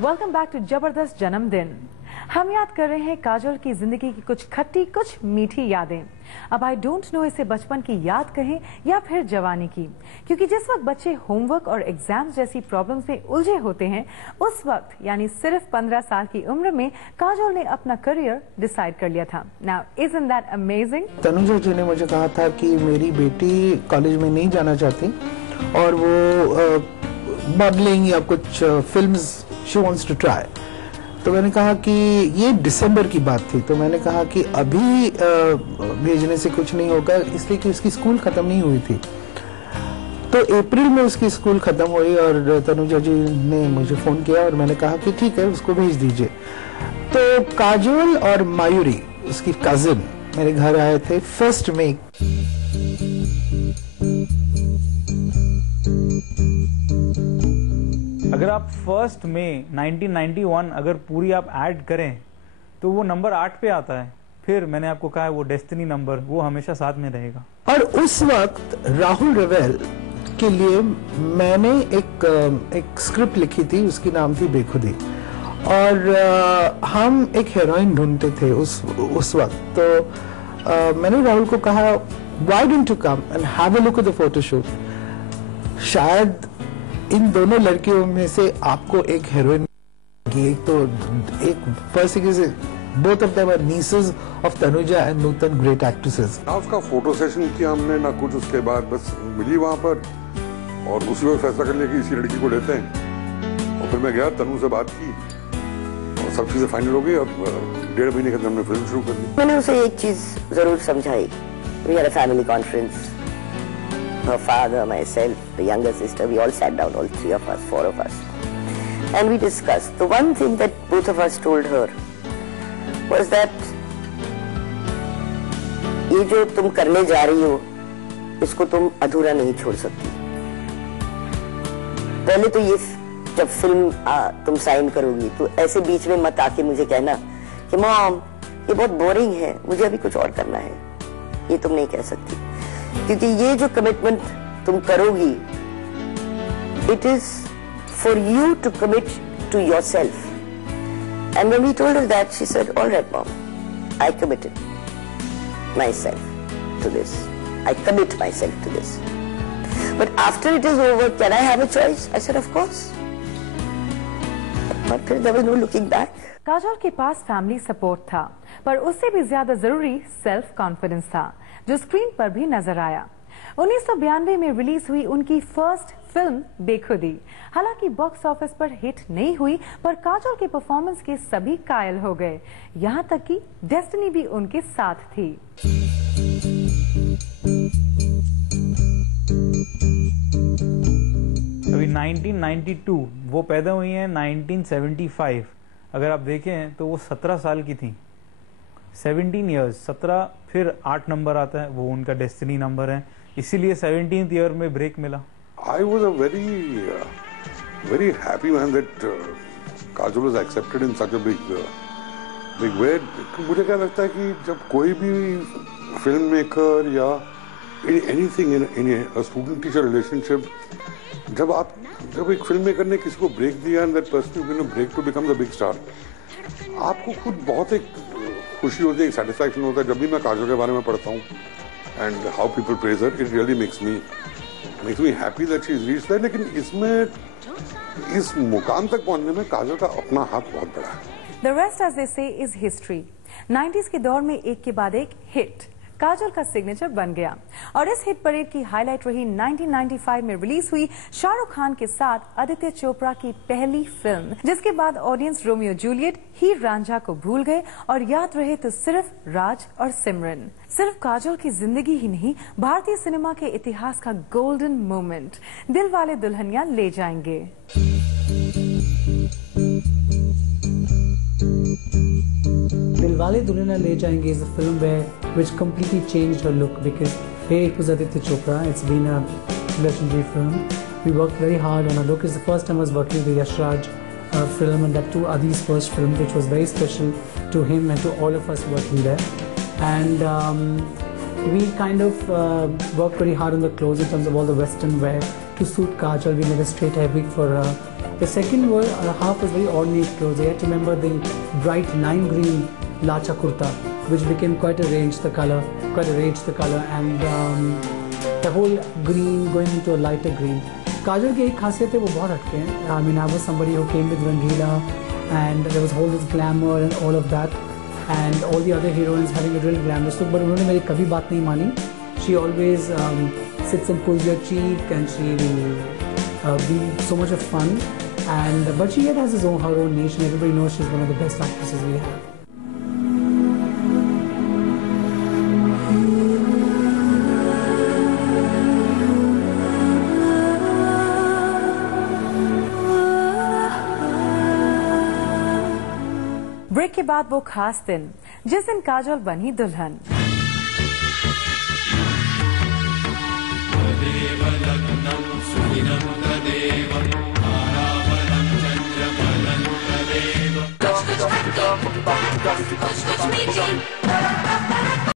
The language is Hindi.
वेलकम बैक टू जबरदस्त जन्मदिन। हम याद कर रहे हैं काजोल की जिंदगी की कुछ खट्टी कुछ मीठी यादें। अब आई डोंट नो इसे बचपन की याद कहें या फिर जवानी की, क्योंकि जिस वक्त बच्चे होमवर्क और एग्जाम्स जैसी प्रॉब्लम्स में उलझे होते हैं उस वक्त यानी सिर्फ 15 साल की उम्र में काजोल ने अपना करियर डिसाइड कर लिया था। Now isn't that amazing? Tanuja ji ने मुझे कहा था कि मेरी बेटी कॉलेज में नहीं जाना चाहती और वो मॉडलिंग या कुछ films she wants to try. तो मैंने कहा कि ये दिसंबर की बात थी, तो मैंने कहा कि अभी भेजने से कुछ नहीं होगा, इसलिए कि उसकी स्कूल खत्म नहीं हुई थी। तो अप्रैल में उसकी स्कूल खत्म हुई और तनुजा जी ने मुझे फोन किया और मैंने कहा कि ठीक है, उसको भेज दीजिए। तो काजोल और मायूरी उसकी कजिन मेरे घर आए थे 1 मई। अगर आप 1 मई 1991 अगर पूरी आप ऐड करें तो वो नंबर 8 पे आता है। फिर मैंने आपको कहा है वो डेस्टिनी नंबर वो हमेशा साथ में रहेगा। और उस वक्त राहुल रवेल के लिए मैंने एक स्क्रिप्ट लिखी थी, उसकी नाम थी बेखुदी, और हम एक हीरोइन ढूंढते थे उस वक्त। तो मैंने राहुल को कहा why don't you come and have a look at the photoshoot. शायद इन दोनों लड़कियों में से आपको एक हीरोइन, एक तो एक फर्स्ट से both of them are nieces of Tanuja and Nutan, great actresses. ना उसका फोटो सेशन किया हमने ना कुछ, उसके बाद बस मिली वहां पर और उसी वक्त फैसला कर लिया कि इसी लड़की को लेते हैं। और फिर मैं गया, तनु से बात की और सब चीजें फाइनल हो गई और 1.5 महीने के अंदर हमने फिल्म शुरू कर दी। मैंने उसे एक चीज जरूर समझाई। We had a family conference, her father, myself, the younger sister, we all sat down, all 3 of us, 4 of us, and we discussed. The one thing that both of us told her was that ये जो तुम करने जा रही हो इसको तुम अधूरा नहीं छोड़ सकती। पहले तो ये जब फिल्म तुम साइन करोगी तो ऐसे बीच में मत आके मुझे कहना कि मॉम ये बहुत बोरिंग है, मुझे अभी कुछ और करना है। ये तुम नहीं कह सकती, क्योंकि ये जो कमिटमेंट तुम करोगी it is for you to commit to yourself. And when we told her that she said alright mom, I committed myself to this, I commit myself to this, but after it is over can I have a choice? I said of course. और फिर there was no looking back. Kajol के पास फैमिली सपोर्ट था, पर उससे भी ज्यादा जरूरी सेल्फ कॉन्फिडेंस था, जो स्क्रीन पर भी नजर आया। 1992 में रिलीज हुई उनकी फर्स्ट फिल्म बेखुदी हालांकि बॉक्स ऑफिस पर हिट नहीं हुई, पर काजोल के परफॉर्मेंस के सभी कायल हो गए, यहां तक कि डेस्टिनी भी उनके साथ थी। अभी 1992, वो पैदा हुई हैं 1975। अगर आप देखें तो वो 17 साल की थी। 17 ईयर्स, 17 फिर 8 नंबर आता है, वो उनका डेस्टिनी नंबर है, इसीलिए 17th ईयर में ब्रेक मिला। I was a very happy man that Kajol was accepted in such a big way. मुझे क्या लगता है कि जब कोई भी फिल्म मेकर या anything in a student teacher relationship, जब एक फिल्म मेकर ने किसी को ब्रेक दिया and that person is going to break to become the big star, आपको खुद बहुत एक खुशी होती है, सेटिस्फैक्शन होता है। जब भी मैं काजोल के बारे में पढ़ता हूँ and how people praise her, it really makes me happy that she is reached that. लेकिन इसमें इस मुकाम तक पहुंचने में काजोल का अपना हाथ बहुत बड़ा है। The rest, as they say, is history. 90s के दौर में एक के बाद एक हिट काजोल का सिग्नेचर बन गया, और इस हिट परेड की हाईलाइट रही 1995 में रिलीज हुई शाहरुख खान के साथ आदित्य चोपड़ा की पहली फिल्म, जिसके बाद ऑडियंस रोमियो जूलियट, हीर रांझा को भूल गए और याद रहे तो सिर्फ राज और सिमरन। सिर्फ काजोल की जिंदगी ही नहीं, भारतीय सिनेमा के इतिहास का गोल्डन मोमेंट दिल वाले दुल्हनिया ले जाएंगे। Dilwale Dulhania Le Jayenge is a film which completely changed her look, because it was Aditya Chopra. It's been a legendary film. We worked very hard on her look. It's the first time I was working with the Yash Raj film, and that too Adi's first film, which was very special to him and to all of us working there. And we kind of worked very hard on the clothes in terms of all the western wear. to suit Kajol, we made a straight hair wig for her. The second half was very ornate clothes. I had to remember the bright lime green lacha kurta, which became quite a range the color, and the whole green going into a lighter green. Kajol की एक खासियत है वो बहुत हटके हैं. I mean, I was somebody who came with Rangila, and there was all this glamour and all of that, and all the other heroines having a real glamorous look. But उन्होंने मेरी कभी बात नहीं मानी. She always sits and pulls your cheek, and she will be so much of fun. But she yet has her own niche, and everybody knows she's one of the best actresses we have. Break के बाद वो खास दिन जिस दिन काजोल बनी दुल्हन.